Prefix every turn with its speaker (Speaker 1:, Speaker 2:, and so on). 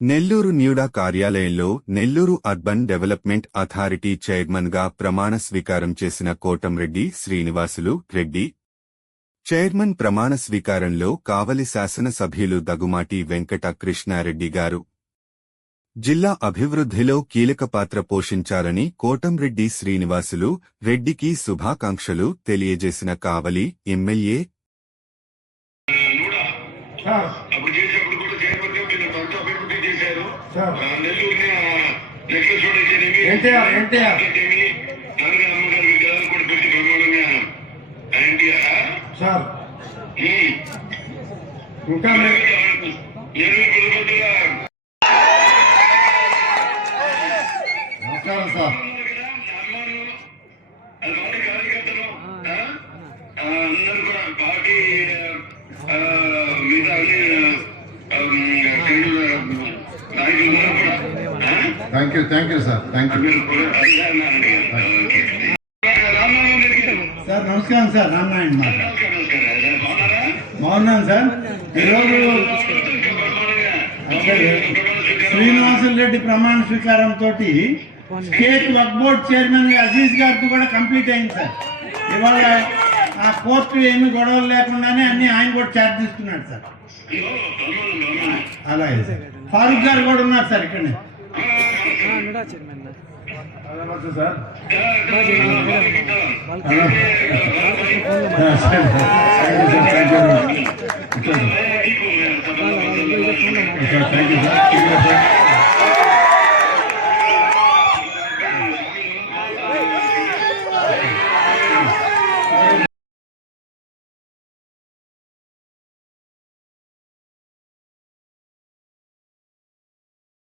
Speaker 1: Nellore NUDA కార్యాలయంలో Nellore urban development authority చైర్మన్గా ప్రమాణ స్వీకారం చేసిన కోటంరెడ్డి శ్రీనివాసులు రెడ్డి. చైర్మన్ ప్రమాణ స్వీకారంలో కావలి శాసనసభ్యులు దగుమాటి వెంకట కృష్ణారెడ్డి గారు. జిల్లా అభివృద్ధిలో కీలక పాత్ర పోషించాలని కోటంరెడ్డి శ్రీనివాసులు రెడ్డికి శుభాకాంక్షలు తెలియజేసిన కావలి ఎమ్మెల్యే
Speaker 2: కొంత అభివృద్ధి చేశారు. నెల్లూరుని నెక్లెస్ రోడ్ అయితేనేమి. అయితేనేమి, నాన్నగారు అమ్మగారు విగ్రహాలు కూడా పెట్టి బ్రహ్మాండంగా
Speaker 3: సార్. ఇంకా నమస్కారం సార్.
Speaker 2: అందరూ కూడా పార్టీ ఆ,
Speaker 3: thank you thank you sir thank you sir నమస్కారం సార్
Speaker 2: రామాయణ
Speaker 3: బాగున్నాను సార్ ఈరోజు శ్రీనివాసులు రెడ్డి ప్రమాణ స్వీకారం తోటి స్టేట్ వర్క్ బోర్డ్ చైర్మన్ అజీజ్ గారితో కూడా కంప్లీట్ అయింది సార్ ఇవాళ ఆ కోర్టు ఏమి గొడవలు లేకుండానే అన్ని ఆయన కూడా ఛార్జ్ తీసుకున్నాడు సార్ అలాగే సార్ ఫారూక్ గారు కూడా ఉన్నారు సార్ ఇక్కడనే. సార్. Thank you sir.